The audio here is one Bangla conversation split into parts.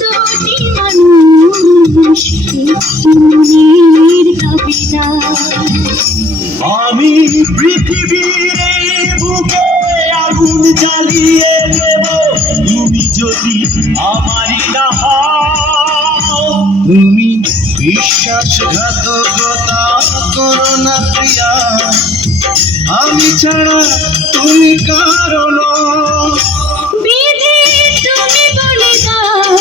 দুটি মানুষ একটি মনের দাবিদার। আমি পৃথিবীর এই বুকে আগুন জ্বালিয়ে দেব তুমি যদি আমারই না হও। তুমি বিশ্বাসঘাতকতা করো না প্রিয়া, আমি ছাড়া তুমি কারো নও। বিধি তুমি বলে দাও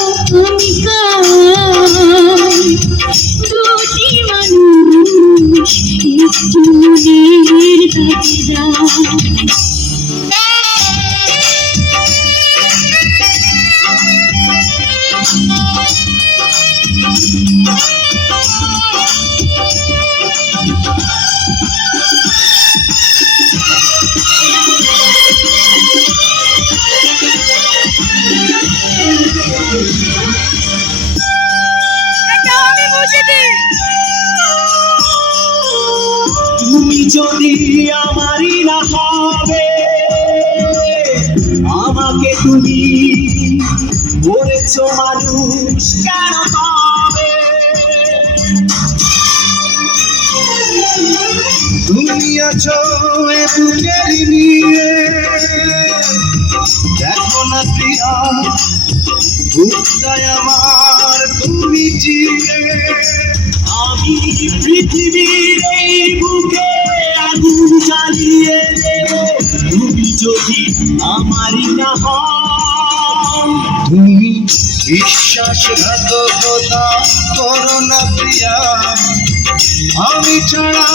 আমি কার, দুটি মানুষ একটি মনের দাবিদার। তুমি যদি আমারই না হবে, আমাকে তুমি বলেছো মানুষ কেন পাবে। তুমি আছো এ বুকের নিয়ে, দেখো না প্রিয়া বুকটায় আমার তুমি চিনে। আমি পৃথিবীর এই বুকে আগুন জ্বালিয়ে দেব তুমি যদি আমারই না হও। তুমি বিশ্বাসঘাতকতা করো না প্রিয়া, আমি ছাড়া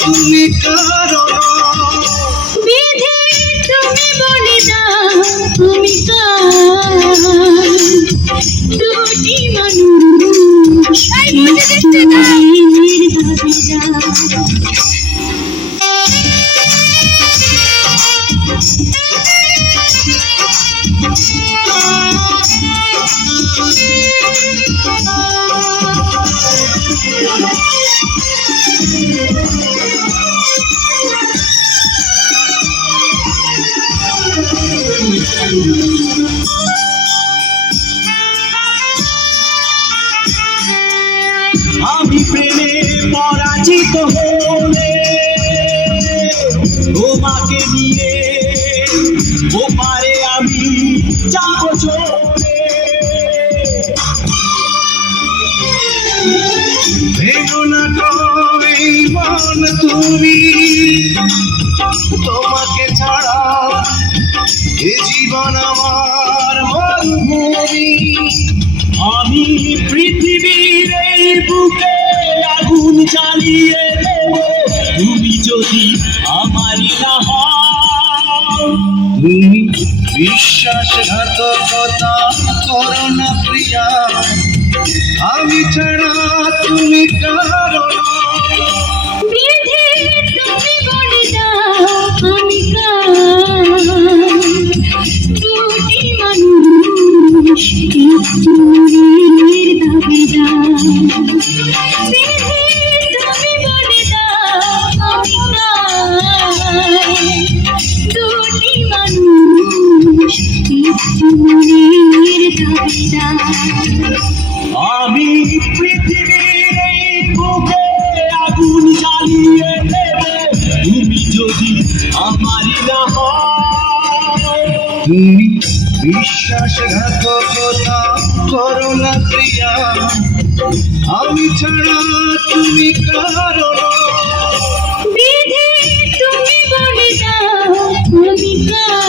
তুমি কারো নও। বিধি তুমি বলে দাও আমি কার, দুটি মানুষ একটি মনের দাবিদার। আমি প্রেমে পরাজিত হলে তোমাকে নিয়ে ওপারে আমি যাব চলে। ভেঙো না কই মন তুমি, তোমাকে ছাড়া এ জীবন আমার মরুভূমি। আমি পৃথিবীর এই বুকে আগুন জ্বালিয়ে দেব তুমি যদি আমারই না হও। তুমি বিশ্বাসঘাতকতা করো না প্রিয়া, আমি ছাড়া তুমি কারো নও। বিধি তুমি বলে দাও আমি কার, দুটি মানুষ একটি মনের দাবিদার। বিধি তুমি বলে দাও আমি কার, দুটি মানুষ একটি মনের দাবিদার। আমি পৃথিবীর এই বুকে আগুন জ্বালিয়ে দেব তুমি যদি আমারই না হও। তুমি বিশ্বাসঘাতকতা করো না প্রিয়া, আমি ছাড়া তুমি কারো নও। বিধি তুমি বলে দাও আমি কার,